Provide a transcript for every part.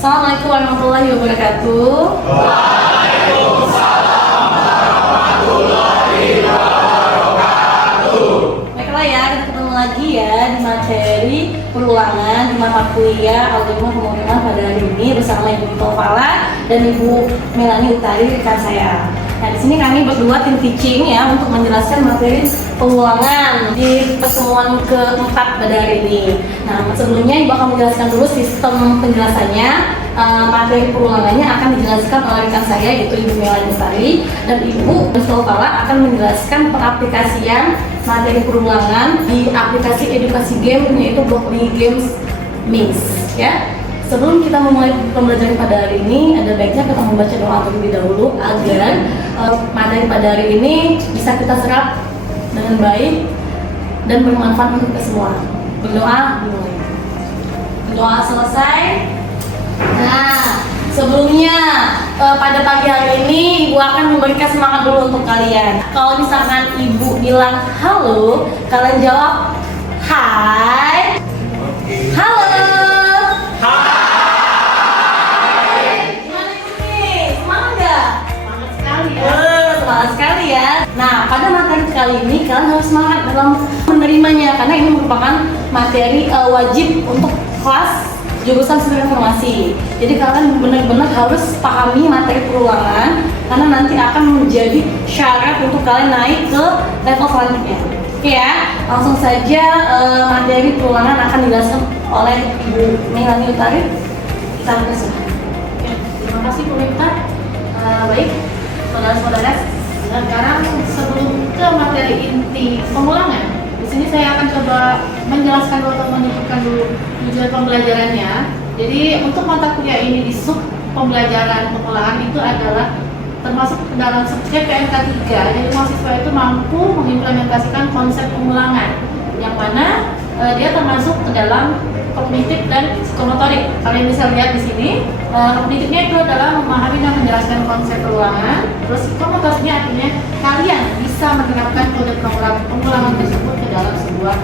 Assalamualaikum warahmatullahi wabarakatuh. Waalaikumsalam warahmatullahi wabarakatuh. Baiklah ya, kita ketemu lagi ya di materi perulangan di mata kuliah Algoritma Pemrograman pada hari ini bersama Ibu Taufala dan Ibu Melani Utari rekan saya. Nah, di sini kami berdua tim teaching ya untuk menjelaskan materi pengulangan di pertemuan keempat pada hari ini. Nah, sebelumnya Ibu akan menjelaskan dulu sistem penjelasannya. Materi perulangannya akan dijelaskan oleh rekan saya yaitu Ibu Melani Utari, dan Ibu Taufala akan menjelaskan pengaplikasian materi perulangan di aplikasi edukasi game yaitu Blockly Games Mix ya. Sebelum kita memulai pembelajaran pada hari ini, ada baiknya kita membaca doa terlebih dahulu agar materi pada hari ini bisa kita serap dengan baik dan bermanfaat untuk kita semua. Berdoa dimulai. Doa selesai. Nah, sebelumnya pada pagi hari ini Ibu akan memberikan semangat dulu untuk kalian. Kalau misalkan Ibu bilang halo, kalian jawab hai. Halo. Semangat sekali ya. Nah, pada materi kali ini kalian harus semangat dalam menerimanya karena ini merupakan materi wajib untuk kelas jurusan Sistem Informasi. Jadi kalian benar-benar harus pahami materi perulangan karena nanti akan menjadi syarat untuk kalian naik ke level selanjutnya. Oke ya, langsung saja materi perulangan akan dijelaskan oleh Ibu Melani Utari. Kita persilakan. Terima kasih Bu Mifta. Baik, saudara-saudara, sekarang sebelum ke materi inti pengulangan, di sini saya akan coba menjelaskan dulu atau menunjukkan dulu tujuan pembelajarannya. Jadi untuk mata kuliah ini di sub pembelajaran pengulangan itu adalah termasuk dalam subjek PMK 3. Jadi mahasiswa itu mampu mengimplementasikan konsep pengulangan yang mana dia termasuk ke dalam kognitif dan psikomotorik. Kalian bisa lihat di sini, kognitifnya itu adalah memahami dan menjelaskan konsep perulangan. Terus psikomotoriknya artinya kalian bisa menerapkan kode pengulangan tersebut ke dalam sebuah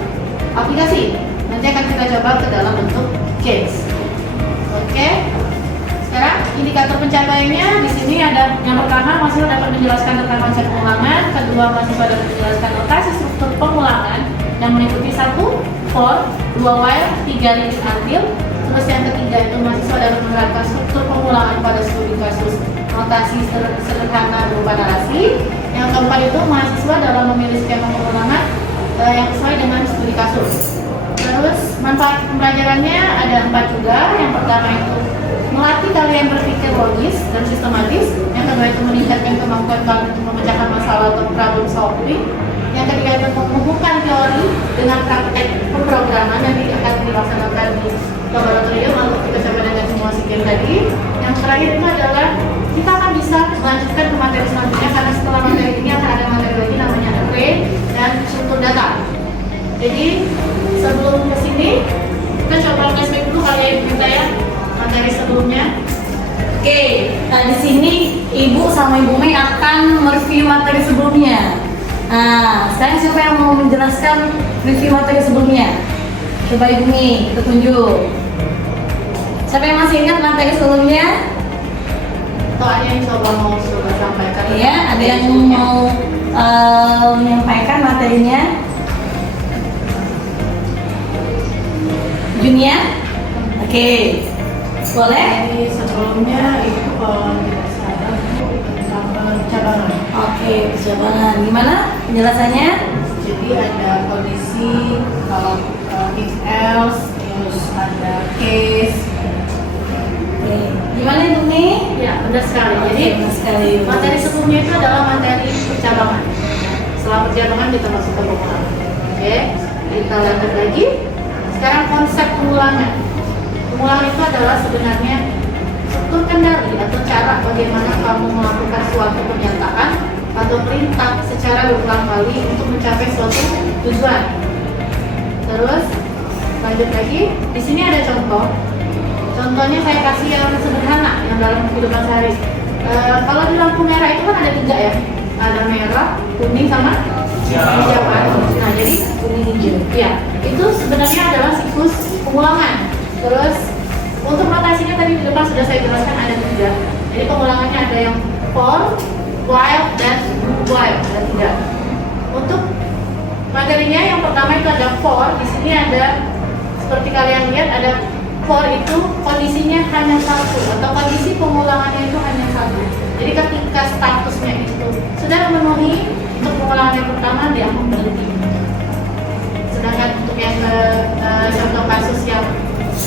aplikasi. Nanti akan kita coba ke dalam bentuk games. Oke. Sekarang indikator pencapaiannya di sini ada yang pertama, mahasiswa dapat menjelaskan tentang konsep pengulangan. Kedua, mahasiswa dapat menjelaskan notasi struktur pengulangan yang meliputi 1 for, 2 while, 3 repeat until. Terus yang ketiga itu mahasiswa dapat menerapkan struktur pengulangan pada studi kasus notasi sederhana berupa narasi. Yang keempat itu mahasiswa dalam memilih skema pengulangan yang sesuai dengan studi kasus. Terus manfaat pembelajarannya ada 4 juga. Yang pertama itu melatih kalian berpikir logis dan sistematis. Yang kedua itu meningkatkan kemampuan kalian untuk memecahkan masalah atau problem solving. Yang ketiga itu menghubungkan teori dengan praktek pemrograman yang akan dilaksanakan di laboratorium untuk kita coba dengan simulasi game tadi. Yang terakhir itu adalah kita akan bisa melanjutkan ke materi selanjutnya karena setelah materi ini akan ada materi lagi namanya array dan struktur data. Jadi sebelum ke sini kita coba flashback dulu kali ya kita ya materi sebelumnya. Oke, nah di sini Ibu sama Ibu Mei akan mereview materi sebelumnya. Nah, sekarang siapa yang mau menjelaskan review materi sebelumnya? Coba Ibu Mei, kita tunjuk. Siapa yang masih ingat materi sebelumnya? Atau ada yang coba sampaikan? Iya, ada yang mau menyampaikan materinya? Junior? Oke, boleh? Jadi sebelumnya itu tidak salah tentang cabangan. Oke, cabangan. Gimana penjelasannya? Jadi ada kondisi, kalau if else, terus ada case. Oke, gimana itu nih? Ya, benar sekali. Jadi Benar sekali. materi sebelumnya itu adalah materi percabangan. Setelah percabangan kita masuk ke pengulangan. Oke, kita lanjut lagi. Sekarang konsep pengulangan. Pengulangan itu adalah sebenarnya struktur kendali atau cara bagaimana kamu melakukan suatu pernyataan atau perintah secara berulang kali untuk mencapai suatu tujuan. Terus lanjut lagi. Di sini ada contoh. Contohnya saya kasih yang sederhana yang dalam kehidupan sehari. Kalau di lampu merah itu kan ada 3 ya. Ada merah, kuning sama hijau kan. Nah, jadi Kuning hijau. ya, itu sebenarnya adalah siklus pengulangan. Terus untuk notasinya tadi tadi di depan sudah saya jelaskan ada 3. Jadi pengulangannya ada yang for, while, dan while, ada 3. Untuk materinya yang pertama itu ada for. Di sini ada seperti kalian lihat ada for itu kondisinya hanya 1 atau kondisi pengulangannya itu hanya 1. Jadi ketika statusnya itu sudah memenuhi untuk pengulangan yang pertama dianggap berhenti. Sedangkan untuk yang contoh kasus yang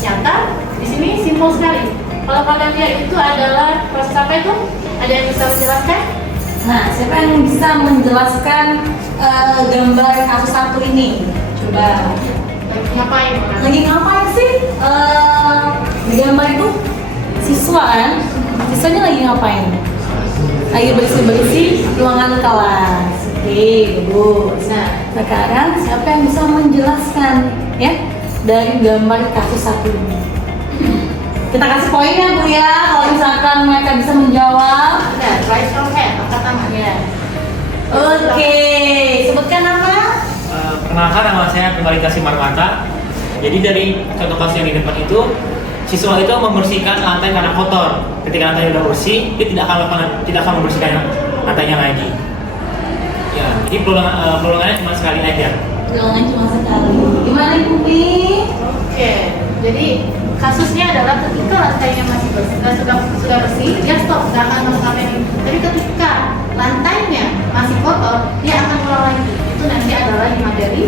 nyata di sini simpel sekali. Kalau kalian lihat itu adalah proses apa itu? Ada yang bisa menjelaskan? Nah, siapa yang bisa menjelaskan gambar kasus 1 ini? Coba. Ngapain? Lagi ngapain sih? Di gambar itu siswa kan? Siswanya lagi ngapain? Lagi bersih-bersih ruangan kelas. Oke, bagus. Nah, sekarang siapa yang bisa menjelaskan ya dari gambar kasus 1 ini? Kita kasih poin ya Bu ya, kalau misalkan mereka bisa menjawab. Nah, raise your hand, angkat tangannya. Oke, sebutkan nama. Perkenalkan, nama saya kembali Kasih Marmata. Jadi dari contoh kasus yang di depan itu, siswa itu membersihkan lantai karena kotor. Ketika lantainya sudah bersih, dia tidak akan membersihkan lantainya lagi. Ya, jadi perulungannya cuma sekali aja. Perulungan cuma sekali. Gimana Ibu Pi? Oke, jadi kasusnya adalah ketika lantainya masih bersih, sudah bersih, dia stop, nggak akan melakukan ini. Tapi ketika lantainya masih kotor, dia akan ulang lagi. Itu nanti adalah di materi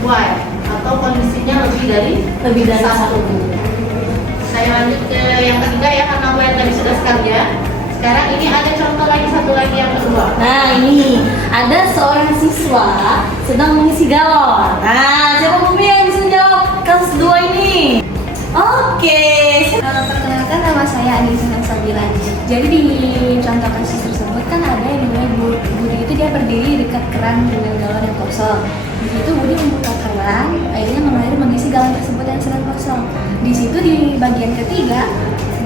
while atau kondisinya lebih dari 1. Saya lanjut ke yang ketiga ya, karena while tadi sudah sekalian. Sekarang ini ada contoh lagi, satu lagi yang kedua. Nah ini ada seorang siswa sedang mengisi galon. Nah siapa Bu Pi yang bisa jawab kasus 2 ini? Oke. Perkenalkan, nama saya Andi Senang Sabila. Jadi di contoh kasus tersebut kan ada yang namanya Budi itu dia berdiri dekat keran dengan galon yang kosong. Di situ Budi membuka keran, akhirnya mengalir mengisi galon tersebut yang sedang kosong. Di situ di bagian ketiga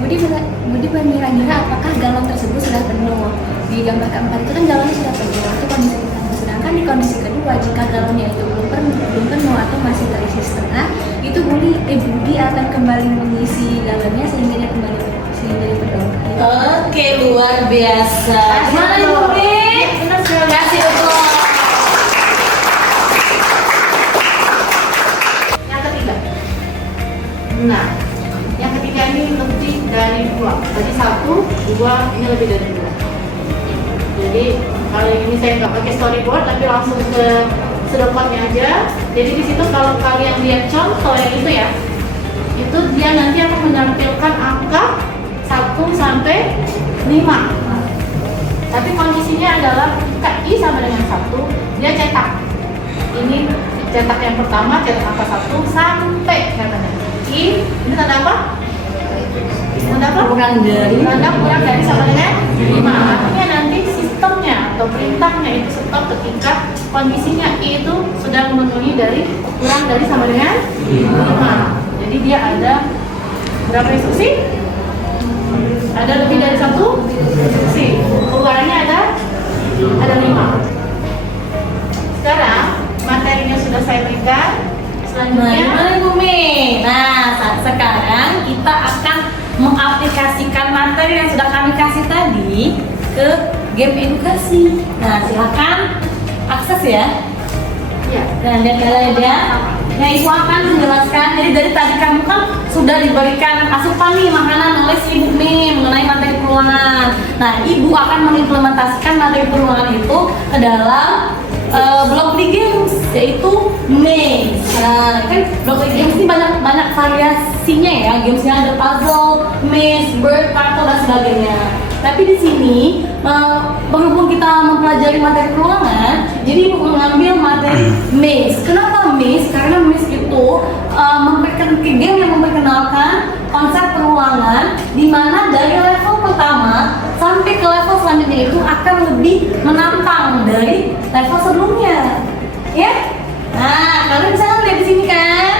Budi mengira-ngira apakah galon tersebut sudah penuh. Di gambar keempat itu kan galonnya sudah penuh, itu kondisi pertama. Sedangkan di kondisi kedua, jika galonnya itu belum penuh atau masih terisi setengah, itu Budi akan kembali mengisi galonnya sehingga dia penuh. Oke, luar biasa. Gimana Ibu Pi? Kasih betul. Yang ketiga. Nah, yang ketiga ini lebih dari 2. Tadi 1, 2, ini lebih dari 2. Jadi kali ini saya nggak pakai storyboard, tapi langsung ke sedekatnya aja. Jadi di situ kalau kalian lihat contoh yang itu ya, itu dia nanti akan menampilkan angka 1 sampai 5. Tapi kondisinya adalah ketika I sama dengan 1, dia cetak. Ini cetak yang pertama, cetak angka 1 sampai katanya. I, ini tanda apa? Tanda apa? Kurang dari. Tanda kurang dari sama dengan 5. Artinya nanti sistemnya atau perintahnya itu stop ketika kondisinya I itu sudah memenuhi dari kurang dari sama dengan 5. Jadi dia ada berapa instruksi? Ada lebih dari 1 instruksi. Keluarannya ada 5. Sekarang materinya sudah saya berikan. Nah, Selanjutnya gimana Ibu Mi? Nah, sekarang kita akan mengaplikasikan materi yang sudah kami kasih tadi ke game edukasi. Nah, silakan akses ya. ya. Nah, lihat ya. Nah, Ibu akan menjelaskan. Jadi dari tadi kamu kan sudah diberikan asupan nih makanan oleh si Ibu Mi mengenai materi perulangan. Nah, Ibu akan mengimplementasikan materi perulangan itu ke dalam blok di games, yaitu maze. Nah, kan blok di games ini banyak variasinya ya. Gamesnya ada puzzle, maze, bird, puzzle dan sebagainya. Tapi di sini berhubung kita mempelajari materi perulangan, jadi Ibu mengambil materi maze. Kenapa maze? Karena maze itu game yang memperkenalkan konsep perulangan, di mana dari level pertama sampai ke level selanjutnya itu akan lebih menantang dari level sebelumnya, ya. Nah, kalian bisa lihat di sini kan,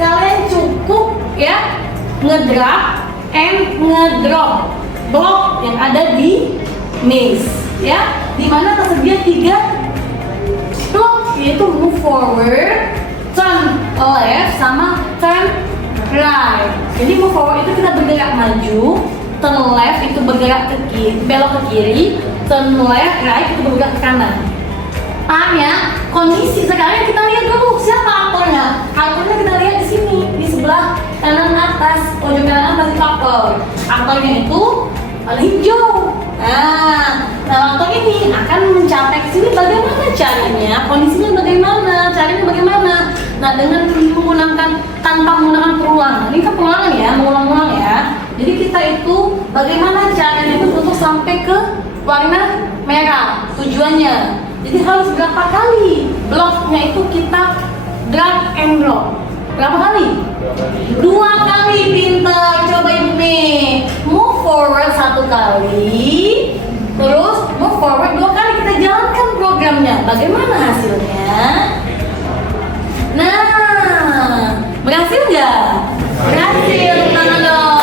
kalian cukup ya ngedrag and ngedrop blok yang ada di maze, ya, di mana tersedia 3 blok, yaitu move forward, turn left, sama turn right. Jadi move forward itu kita bergerak maju, turn left itu bergerak ke kiri, belok ke kiri, turn left, right itu bergerak ke kanan. Paham ya? Kondisi sekarang kita lihat dulu siapa aktornya. Aktornya kita lihat di sini, di sebelah kanan atas, pojok kanan atas itu aktor. Aktornya itu warna hijau. Nah, aktor ini akan mencapai ke sini bagaimana caranya? Kondisinya bagaimana? Caranya bagaimana? Nah, dengan menggunakan tanpa menggunakan perulangan. Ini kan perulangan ya, mengulang-ulang ya. Jadi kita itu bagaimana caranya itu untuk sampai ke warna merah tujuannya. Jadi harus berapa kali bloknya itu kita drag and drop. Berapa kali? 2 kali, pintar. Coba Ibu nih. Move forward 1 kali, terus move forward 2 kali. Kita jalankan programnya. Bagaimana hasilnya? Nah, berhasil nggak? Berhasil, tangan dong.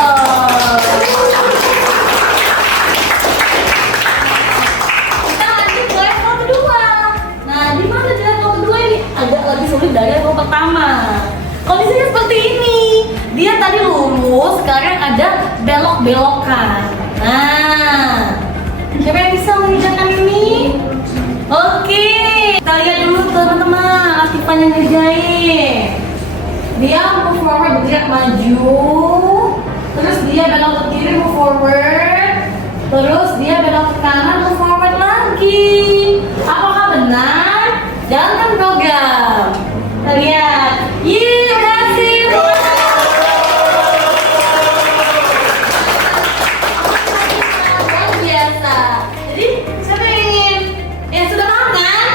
Kita lanjut ke level kedua. Nah, di mana di level kedua ini? Agak lebih sulit dari level pertama. Kondisinya seperti ini. Dia tadi lurus, sekarang ada belok-belokan. Nah, siapa yang bisa mengerjakan ini? Oke, kita lihat dulu teman-teman, aktifannya ngerjain. Dia move forward, bergerak maju, terus dia belok ke kiri, move forward, terus dia belok ke kanan, move forward lagi. Apakah benar? Jalankan program. Kita lihat. Berhasil. Luar biasa. Jadi siapa yang ingin? Ya sudah paham kan?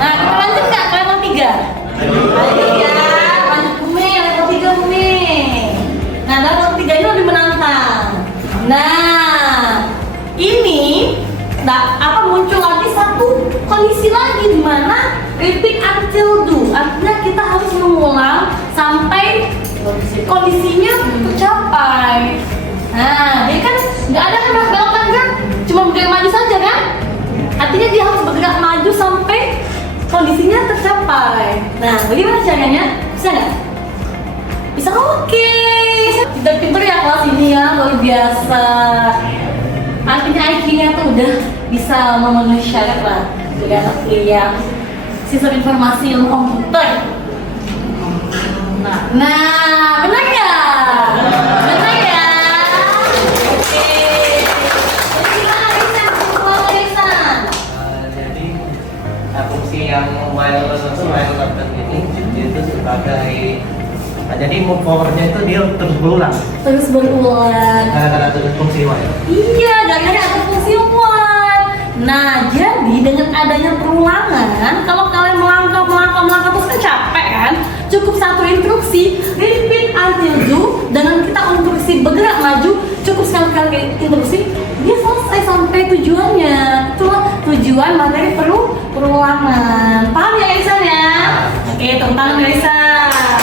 Nah, kita lanjut nggak ke level 3? Lanjut ya. Lanjut Bumi, level 3 Bumi. Nah, level 3 ini lebih menantang. Nah, ini muncul lagi satu kondisi lagi di mana repeat until do. Artinya kita harus mengulang sampai kondisinya tercapai. Nah, dia kan nggak ada belokan kan? Cuma bergerak maju saja kan? Artinya dia harus bergerak maju sampai kondisinya tercapai. Nah, bagaimana caranya? Bisa nggak? Bisa, oke. Pinter-pinter ya kelas ini ya, luar biasa. Artinya IQ-nya tuh udah bisa memenuhi syarat lah. Udah anak kuliah sistem informasi ilmu komputer. Nah, benar ya? Benar ya? Oke. Jadi gimana Risan? Keluar Risan? Jadi fungsi yang while button ini itu sebagai jadi move forward-nya itu dia terus berulang. Terus berulang. Karena ada fungsi while. Iya, gara-gara ada fungsi while. Nah, jadi dengan adanya perulangan, kalau kalian melangkah terus kan capek kan? Cukup satu instruksi, repeat until do. Dengan kita instruksi bergerak maju, cukup sekali instruksi, dia selesai sampai tujuannya. Itulah tujuan materi perulangan. Paham ya Isan ya? Oke, tepuk tangan Isan.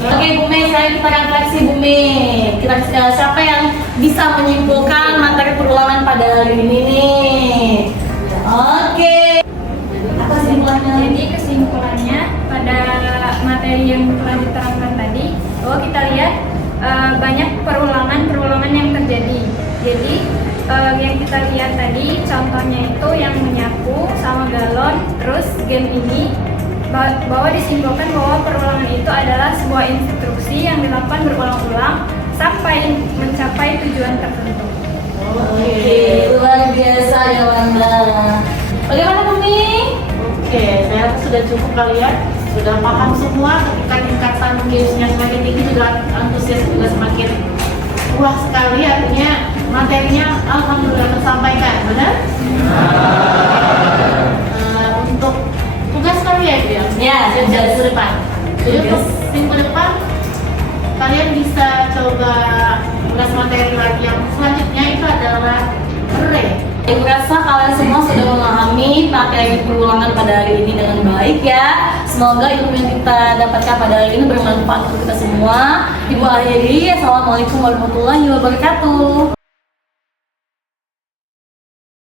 Oke Bumi, sekarang kita refleksi Bumi. Siapa yang bisa menyimpulkan materi perulangan pada hari ini nih? Oke. Apa kesimpulannya? Jadi kesimpulannya pada materi yang telah diterangkan tadi, bahwa kita lihat banyak perulangan yang terjadi. Jadi yang kita lihat tadi contohnya itu yang menyapu sama galon, terus game ini bahwa disimpulkan bahwa perulangan itu adalah sebuah instruksi yang dilakukan berulang-ulang sampai mencapai tujuan tertentu. Oke, luar biasa Yolanda. Bagaimana Bumi? Oke, saya rasa sudah cukup kali ya. Sudah paham semua, ketika tingkatan gamesnya semakin tinggi juga antusias juga semakin wah sekali, artinya materinya alhamdulillah tersampaikan, benar? Untuk tugas kalian ya, jadi depan. Jadi untuk minggu depan kalian bisa coba tugas materi lagi yang selanjutnya itu adalah array. Aku rasa kalian semua sudah memahami materi perulangan pada hari ini dengan baik ya. Semoga ilmu yang kita dapatkan pada hari ini bermanfaat untuk kita semua. Ibu akhiri, assalamualaikum warahmatullahi wabarakatuh.